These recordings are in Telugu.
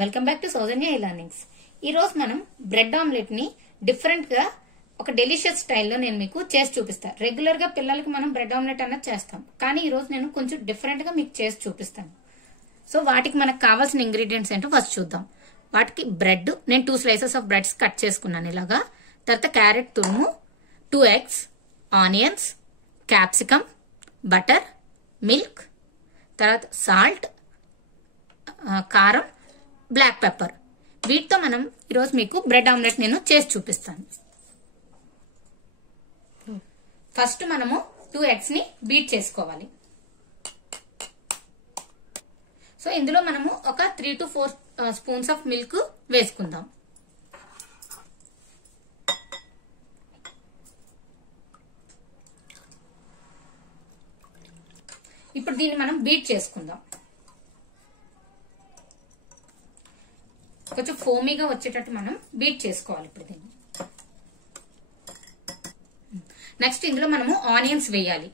Welcome back to Soujanya learnings. ఈ రోజు మనం బ్రెడ్ ఆమ్లెట్ ని డిఫరెంట్ గా ఒక డెలిషియస్ స్టైల్లో నేను మీకు చేసి చూపిస్తాను. రెగ్యులర్ గా పిల్లలకి మనం బ్రెడ్ ఆమ్లెట్ అన్నది చేస్తాం, కానీ ఈ రోజు నేను కొంచెం డిఫరెంట్ గా మీకు చేసి చూపిస్తాను. సో వాటికి మనకు కావాల్సిన ఇంగ్రీడియంట్స్ ఏంటో ఫస్ట్ చూద్దాం. వాటికి బ్రెడ్, నేను 2 స్లైసెస్ ఆఫ్ బ్రెడ్స్ కట్ చేసుకున్నాను ఇలాగా. తర్వాత క్యారెట్ తురుము, 2 eggs, onions, capsicum, butter, milk, తర్వాత సాల్ట్, కారం, బ్లాక్ పెప్పర్. వీటితో మనం ఈరోజు మీకు బ్రెడ్ ఆమ్లెట్ నేను చేసి చూపిస్తాను. ఫస్ట్ మనము 2 eggs ని బీట్ చేసుకోవాలి. సో ఇందులో మనము ఒక 3 to 4 స్పూన్స్ ఆఫ్ మిల్క్ వేసుకుందాం. ఇప్పుడు దీన్ని మనం బీట్ చేసుకుందాం. కొంచెం ఫోమీగా వచ్చేటట్టు మనం బీట్ చేసుకోవాలి ఇప్పుడు దీన్ని. నెక్స్ట్ ఇందులో మనము ఆనియన్స్ వేయాలి.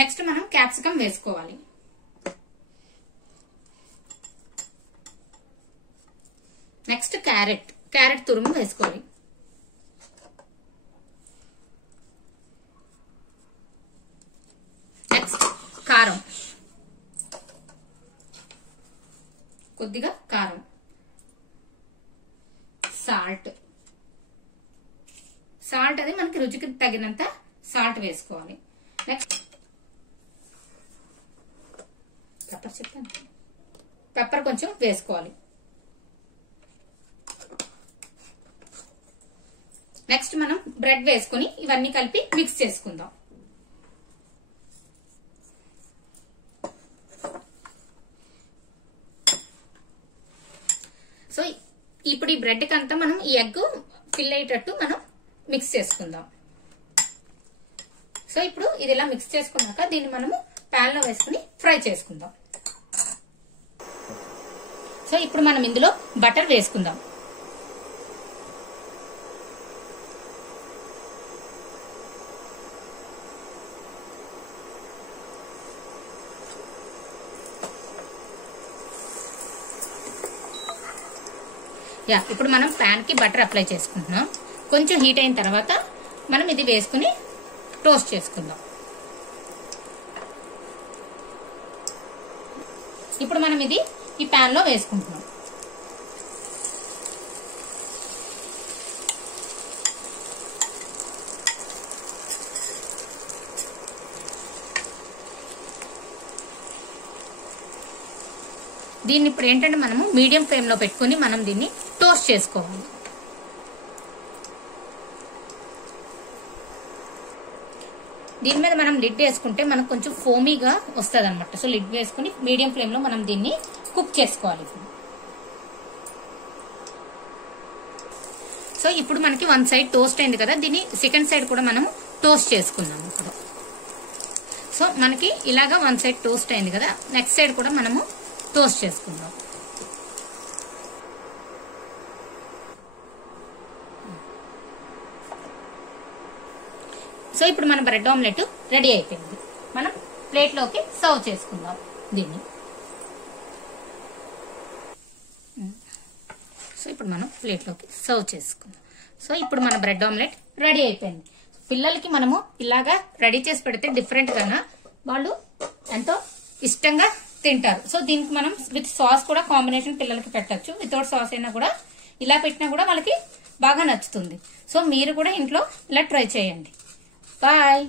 నెక్స్ట్ మనం క్యాప్సికమ్ వేసుకోవాలి. నెక్స్ట్ క్యారెట్ తురుము వేసుకోవాలి. నెక్స్ట్ కారం, కొద్దిగా కారం, సాల్ట్ అది మనకి రుచికి తగినంత సాల్ట్ వేసుకోవాలి. నెక్స్ట్ పెప్పర్ కొంచెం వేసుకోవాలి. నెక్స్ట్ మనం బ్రెడ్ వేసుకుని ఇవన్నీ కలిపి మిక్స్ చేసుకుందాం. సో ఇప్పుడు ఈ బ్రెడ్ కంతా మనం ఈ ఎగ్ ఫిల్ అయ్యేటట్టు మనం మిక్స్ చేసుకుందాం. సో ఇప్పుడు ఇది ఇలా మిక్స్ చేసుకున్నాక దీన్ని మనము పాన్ లో వేసుకుని ఫ్రై చేసుకుందాం. సో ఇప్పుడు మనం ఇందులో బటర్ వేసుకుందాం. ఇప్పుడు మనం పాన్ కి బటర్ అప్లై చేసుకుంటున్నాం. కొంచెం హీట్ అయిన తర్వాత మనం ఇది వేసుకుని టోస్ట్ చేసుకుందాం. ఇప్పుడు మనం ఇది ఈ పాన్ లో వేసుకుంటున్నాం. దీన్ని ఇప్పుడు ఏంటంటే మనము మీడియం ఫ్లేమ్ లో పెట్టుకుని మనం దీన్ని టోస్ట్ చేసుకోవాలి. దీని మీద మనం లిడ్ వేసుకుంటే మనకు కొంచెం ఫోమీగా వస్తుంది అనమాట. సో లిడ్ వేసుకుని మీడియం ఫ్లేమ్ లో మనం దీన్ని కుక్ చేసుకోవాలి. సో ఇప్పుడు మనకి 1 సైడ్ టోస్ట్ అయింది కదా, దీన్ని సెకండ్ సైడ్ కూడా మనం టోస్ట్ చేసుకుందాం ఇప్పుడు. సో మనకి ఇలాగా 1 సైడ్ టోస్ట్ అయింది కదా, నెక్స్ట్ సైడ్ కూడా మనము టోస్ట్ చేసుకుందాం. సో ఇప్పుడు మన బ్రెడ్ ఆమ్లెట్ రెడీ అయిపోయింది. మనం ప్లేట్ లోకి సర్వ్ చేసుకుందాం దీన్ని. సో ఇప్పుడు మనం ప్లేట్ లోకి సర్వ్ చేసుకుందాం. సో ఇప్పుడు మన బ్రెడ్ ఆమ్లెట్ రెడీ అయిపోయింది. పిల్లలకి మనము ఇలాగా రెడీ చేసి పెడితే డిఫరెంట్ గా వాళ్ళు ఎంతో ఇష్టంగా తింటారు. సో దీనికి మనం విత్ సాస్ కూడా కాంబినేషన్ పిల్లలకి పెట్టచ్చు. వితౌట్ సాస్ అయినా కూడా ఇలా పెట్టినా కూడా వాళ్ళకి బాగా నచ్చుతుంది. సో మీరు కూడా ఇంట్లో ఇలా ట్రై చేయండి. బాయ్.